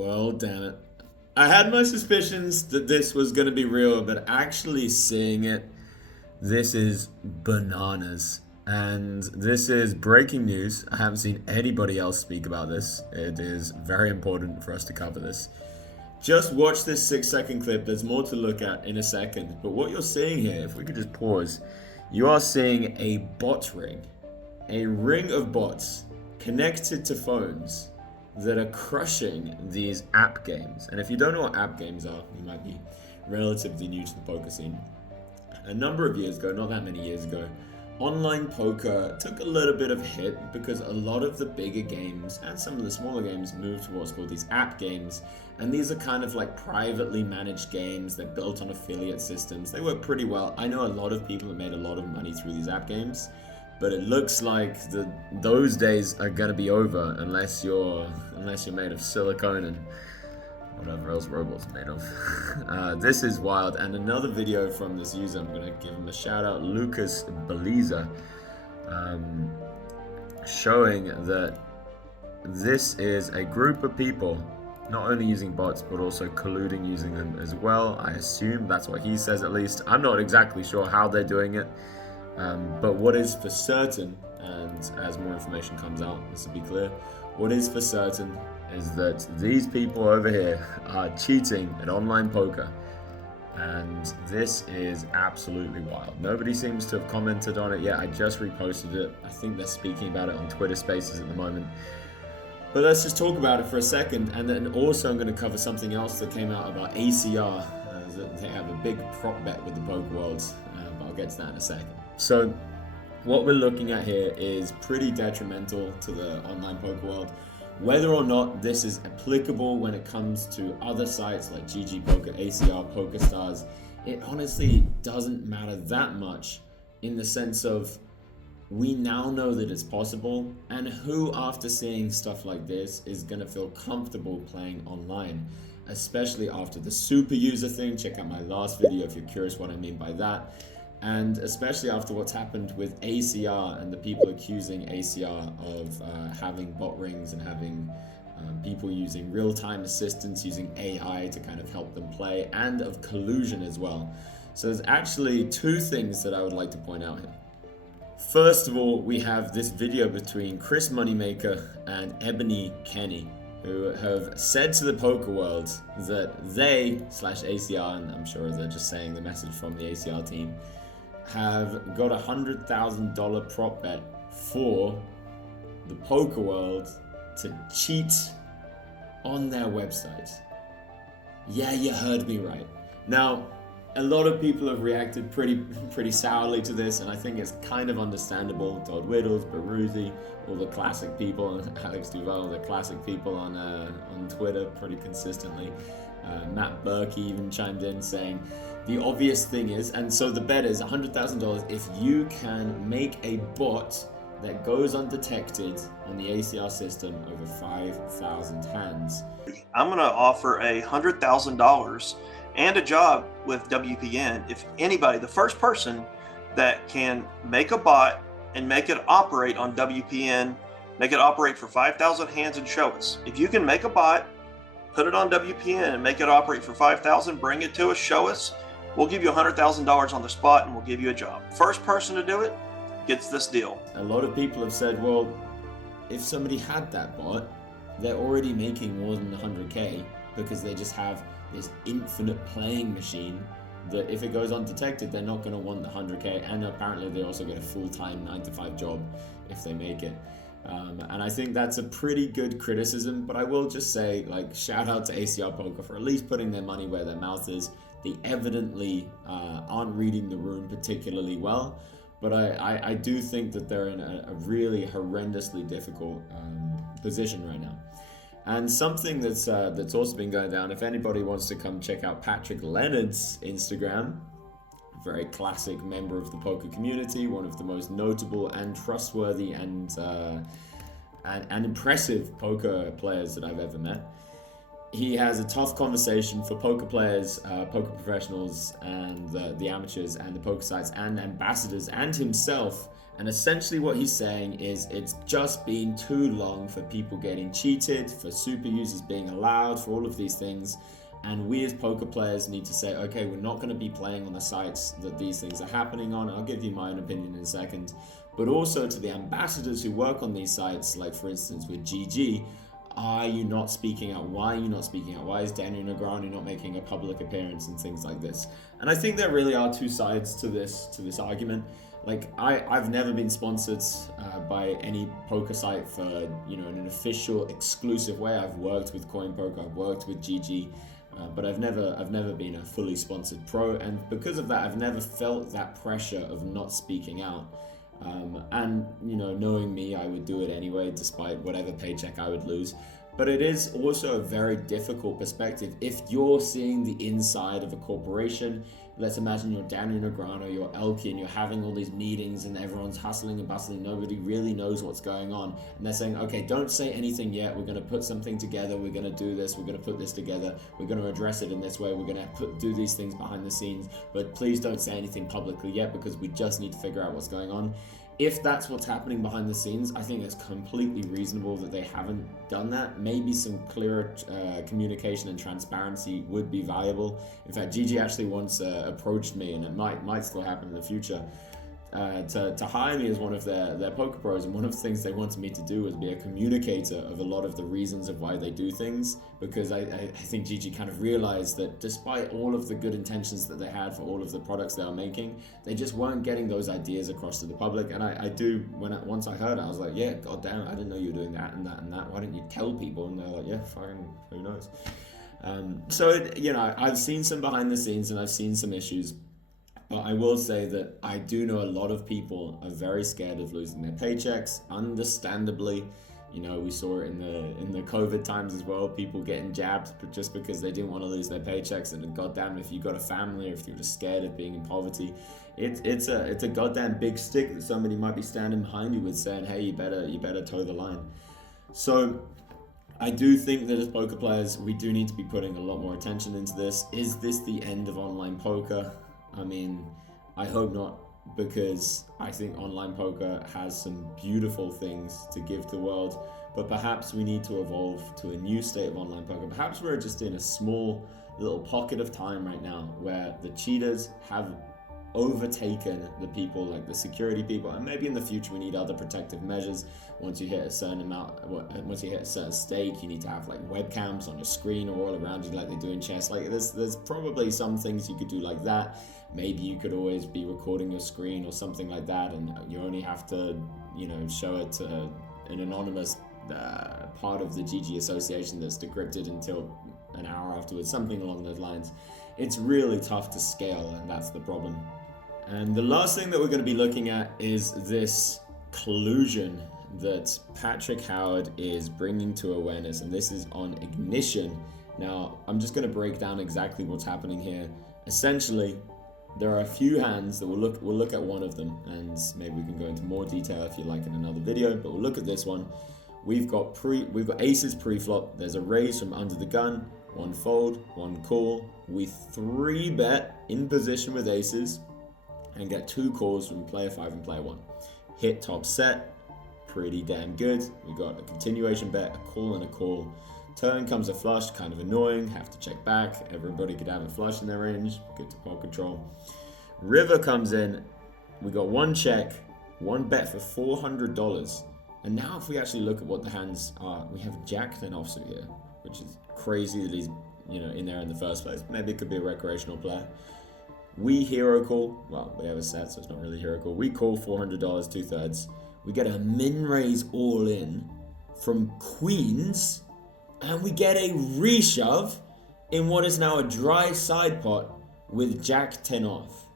Well, damn it. I had my suspicions that this was going to be real, but actually seeing it, this is bananas. And this is breaking news. I haven't seen anybody else speak about this. It is very important for us to cover this. Just watch this 6-second clip. There's more to look at in a second. But what you're seeing here, if we could just pause, you are seeing a bot ring. A ring of bots connected to phones that are crushing these app games. And if you don't know what app games are, you might be relatively new to the poker scene. A number of years ago, not that many years ago, online poker took a little bit of a hit because a lot of the bigger games and some of the smaller games moved to what's called these app games. And these are kind of like privately managed games. They're built on affiliate systems. They work pretty well. I know a lot of people that made a lot of money through these app games, but it looks like those days are gonna be over unless you're made of silicone and whatever else robots are made of. This is wild. And another video from this user, I'm gonna give him a shout out, Lucas Beliza, showing that this is a group of people not only using bots but also colluding using them as well. I assume that's what he says, at least. I'm not exactly sure how they're doing it, but what is for certain, and as more information comes out, this will be clear, what is for certain is that these people over here are cheating at online poker, and this is absolutely wild. Nobody seems to have commented on it yet. I just reposted it. I think they're speaking about it on Twitter Spaces at the moment. But let's just talk about it for a second, and then also I'm going to cover something else that came out about ACR. They have a big prop bet with the poker world, but I'll get to that in a second. So what we're looking at here is pretty detrimental to the online poker world. Whether or not this is applicable when it comes to other sites like GG Poker, ACR, PokerStars, it honestly doesn't matter that much, in the sense of we now know that it's possible, and who after seeing stuff like this is gonna feel comfortable playing online, especially after the super user thing. Check out my last video if you're curious what I mean by that. And especially after what's happened with ACR and the people accusing ACR of having bot rings and having people using real-time assistance, using AI to kind of help them play, and of collusion as well. So there's actually two things that I would like to point out here. First of all, we have this video between Chris Moneymaker and Ebony Kenny, who have said to the poker world that they/ACR, and I'm sure they're just saying the message from the ACR team, have got $100,000 prop bet for the poker world to cheat on their website. Yeah, you heard me right. Now, a lot of people have reacted pretty sourly to this, and I think it's kind of understandable. Todd Whittles, Baruzzi, all the classic people, Alex Duval, the classic people on Twitter pretty consistently. Matt Berkey even chimed in saying, the obvious thing is, and so the bet is $100,000 if you can make a bot that goes undetected on the ACR system over 5,000 hands. I'm going to offer $100,000 and a job with WPN if anybody, the first person that can make a bot and make it operate on WPN, make it operate for 5,000 hands and show us. If you can make a bot, put it on WPN and make it operate for 5,000, bring it to us, show us, we'll give you $100,000 on the spot and we'll give you a job. First person to do it gets this deal. A lot of people have said, well, if somebody had that bot, they're already making more than 100K because they just have this infinite playing machine that if it goes undetected, they're not going to want the 100K, and apparently they also get a full-time 9-to-5 job if they make it. And I think that's a pretty good criticism, but I will just say, like, shout out to ACR Poker for at least putting their money where their mouth is. They evidently aren't reading the room particularly well, but I do think that they're in a really horrendously difficult position right now. And something that's also been going down, if anybody wants to come check out Patrick Leonard's Instagram, very classic member of the poker community, one of the most notable and trustworthy and impressive poker players that I've ever met. He has a tough conversation for poker players, poker professionals, and the amateurs, and the poker sites, and ambassadors, and himself And essentially what he's saying is it's just been too long for people getting cheated, for super users being allowed, for all of these things. And we as poker players need to say, okay, we're not going to be playing on the sites that these things are happening on. I'll give you my own opinion in a second. But also to the ambassadors who work on these sites, like for instance with GG, are you not speaking out? Why are you not speaking out? Why is Daniel Negreanu not making a public appearance and things like this? And I think there really are two sides to this argument. Like I've never been sponsored by any poker site for in an official exclusive way. I've worked with CoinPoker, I've worked with GG, but I've never been a fully sponsored pro, and because of that, I've never felt that pressure of not speaking out. And knowing me, I would do it anyway, despite whatever paycheck I would lose. But it is also a very difficult perspective. If you're seeing the inside of a corporation, let's imagine you're Daniel Negreanu, you're Elkin, you're having all these meetings and everyone's hustling and bustling, nobody really knows what's going on. And they're saying, okay, don't say anything yet, we're gonna put something together, we're gonna do this, we're gonna put this together, we're gonna address it in this way, we're gonna do these things behind the scenes, but please don't say anything publicly yet because we just need to figure out what's going on. If that's what's happening behind the scenes, I think it's completely reasonable that they haven't done that. Maybe some clearer communication and transparency would be valuable. In fact, Gigi actually once approached me, and it might still happen in the future, to hire me as one of their poker pros, and one of the things they wanted me to do was be a communicator of a lot of the reasons of why they do things, because I think Gigi kind of realized that despite all of the good intentions that they had for all of the products they were making, they just weren't getting those ideas across to the public. And once I heard it, I was like, yeah, goddamn, I didn't know you were doing that and that and that. Why didn't you tell people? And they're like, yeah, fucking, who knows? I've seen some behind the scenes and I've seen some issues. But I will say that I do know a lot of people are very scared of losing their paychecks, understandably. We saw it in the COVID times as well, people getting jabbed just because they didn't want to lose their paychecks. And goddamn, if you've got a family or if you're just scared of being in poverty, it's a goddamn big stick that somebody might be standing behind you with saying, hey, you better toe the line. So I do think that as poker players, we do need to be putting a lot more attention into this. Is this the end of online poker? I mean, I hope not, because I think online poker has some beautiful things to give to the world, but perhaps we need to evolve to a new state of online poker. Perhaps we're just in a small little pocket of time right now where the cheaters have overtaken the people, like the security people, and maybe in the future we need other protective measures. Once you hit a certain stake, you need to have like webcams on your screen or all around you like they do in chess. Like there's probably some things you could do like that. Maybe you could always be recording your screen or something like that, and you only have to show it to an anonymous part of the GG association that's decrypted until an hour afterwards, something along those lines. It's really tough to scale, and that's the problem. And the last thing that we're going to be looking at is this collusion that Patrick Howard is bringing to awareness, and this is on Ignition. Now, I'm just going to break down exactly what's happening here. Essentially, there are a few hands that we'll look at one of them, and maybe we can go into more detail if you like in another video, but we'll look at this one. We've got aces pre-flop. There's a raise from under the gun, one fold, one call. We 3-bet in position with aces and get 2 calls from player 5 and player 1. Hit top set, pretty damn good. We got a continuation bet, a call and a call. Turn comes a flush, kind of annoying, have to check back. Everybody could have a flush in their range, good to pot control. River comes in, we got 1 check, 1 bet for $400. And now if we actually look at what the hands are, we have Jack 10 offsuit here, which is crazy that he's in there in the first place. Maybe it could be a recreational player. We hero call, well, we have a set, so it's not really hero call. We call $400, 2/3. We get a min raise all in from queens, and we get a reshove in what is now a dry side pot with Jack 10 off.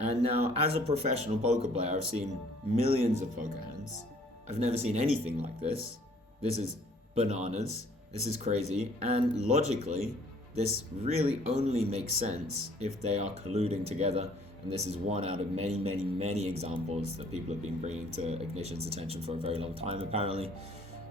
And now, as a professional poker player, I've seen millions of poker hands. I've never seen anything like this. This is bananas. This is crazy. And logically, this really only makes sense if they are colluding together. And this is one out of many, many, many examples that people have been bringing to Ignition's attention for a very long time, apparently.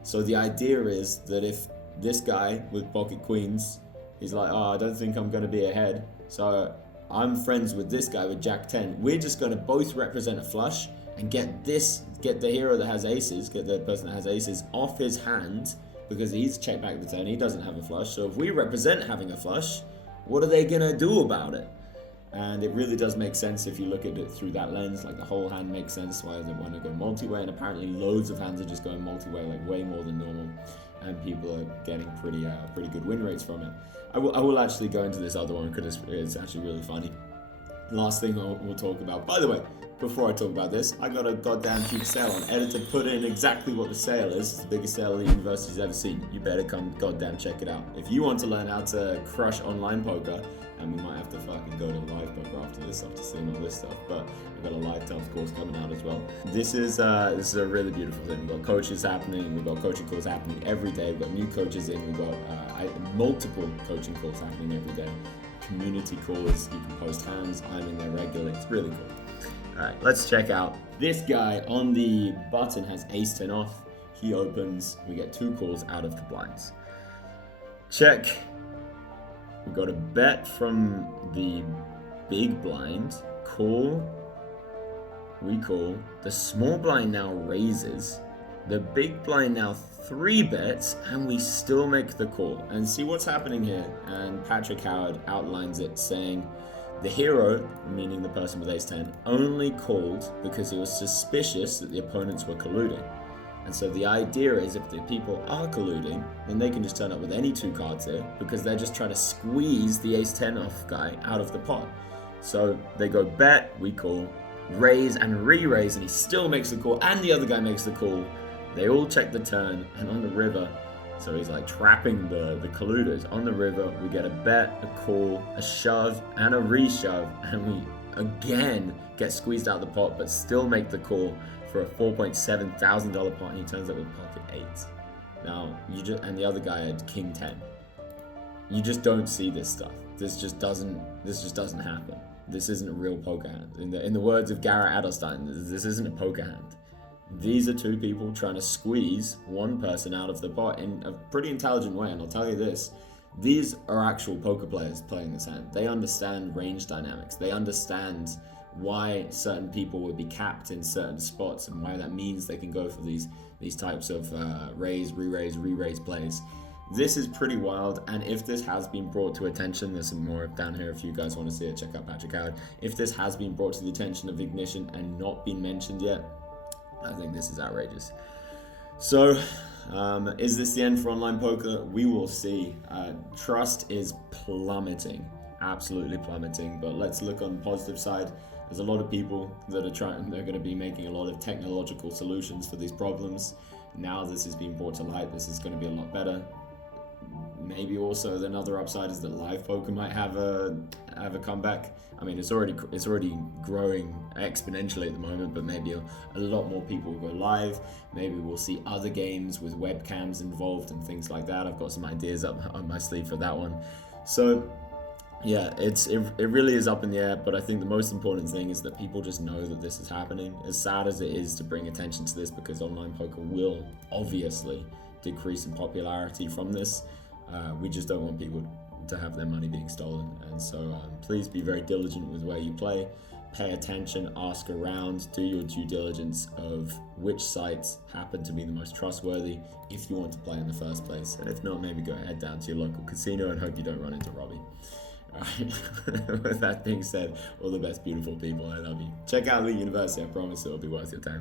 So the idea is that if this guy with pocket queens, he's like, oh, I don't think I'm going to be ahead. So I'm friends with this guy with Jack 10. We're just going to both represent a flush. and get the hero that has aces, get the person that has aces off his hand, because he's checked back the turn, he doesn't have a flush. So if we represent having a flush, what are they gonna do about it? And it really does make sense if you look at it through that lens. Like, the whole hand makes sense why they want to go multi-way, and apparently loads of hands are just going multi-way, like way more than normal, and people are getting pretty good win rates from it. I will actually go into this other one because it's actually really funny. Last thing we'll talk about. By the way, before I talk about this, I got a goddamn huge sale on. Editor put in exactly what the sale is. It's the biggest sale the university's ever seen. You better come goddamn check it out. If you want to learn how to crush online poker, and we might have to fucking go to live poker after this, after seeing all this stuff, but we've got a live tough course coming out as well. This is a really beautiful thing. We've got coaches happening, we've got coaching calls happening every day, we've got new coaches in, we've got multiple coaching calls happening every day. Community calls, you can post hands, I'm in there regularly, it's really cool. Alright, let's check out. This guy on the button has ace-10 off, he opens, we get 2 calls out of the blinds. Check. We got a bet from the big blind, call, we call, the small blind now raises, the big blind now 3 bets, and we still make the call. And see what's happening here, and Patrick Howard outlines it saying, the hero, meaning the person with ace-10, only called because he was suspicious that the opponents were colluding. And so the idea is, if the people are colluding, then they can just turn up with any 2 cards here, because they're just trying to squeeze the ace-10 off guy out of the pot. So they go bet, we call, raise and re-raise, and he still makes the call, and the other guy makes the call. They all check the turn, and on the river, so he's like trapping the colluders. On the river, we get a bet, a call, a shove, and a re-shove, and we again get squeezed out of the pot, but still make the call for a $4,700 pot, and he turns up with pocket 8. Now, and the other guy had king 10. You just don't see this stuff. This just doesn't happen. This isn't a real poker hand. In the words of Garrett Adelstein, this isn't a poker hand. These are 2 people trying to squeeze one person out of the pot in a pretty intelligent way, and I'll tell you this, these are actual poker players playing this hand. They understand range dynamics. They understand why certain people would be capped in certain spots, and why that means they can go for these types of raise, re-raise, re-raise plays. This is pretty wild, and if this has been brought to attention, there's some more down here if you guys want to see it, check out Patrick Howard. If this has been brought to the attention of Ignition and not been mentioned yet, I think this is outrageous. So, is this the end for online poker? We will see. Trust is plummeting, absolutely plummeting, but let's look on the positive side. There's a lot of people that they're going to be making a lot of technological solutions for these problems. Now this is being brought to light, this is going to be a lot better. Maybe also another upside is that live poker might have a comeback. I mean, it's already growing exponentially at the moment, but maybe a lot more people will go live. Maybe we'll see other games with webcams involved and things like that. I've got some ideas up my sleeve for that one. So yeah, it really is up in the air, but I think the most important thing is that people just know that this is happening. As sad as it is to bring attention to this, because online poker will obviously decrease in popularity from this, we just don't want people to have their money being stolen. And so please be very diligent with where you play, pay attention, ask around, do your due diligence of which sites happen to be the most trustworthy if you want to play in the first place. And if not, maybe go head down to your local casino and hope you don't run into Robbie. Alright, with that being said, all the best, beautiful people. I love you. Check out Elite University. I promise it'll be worth your time.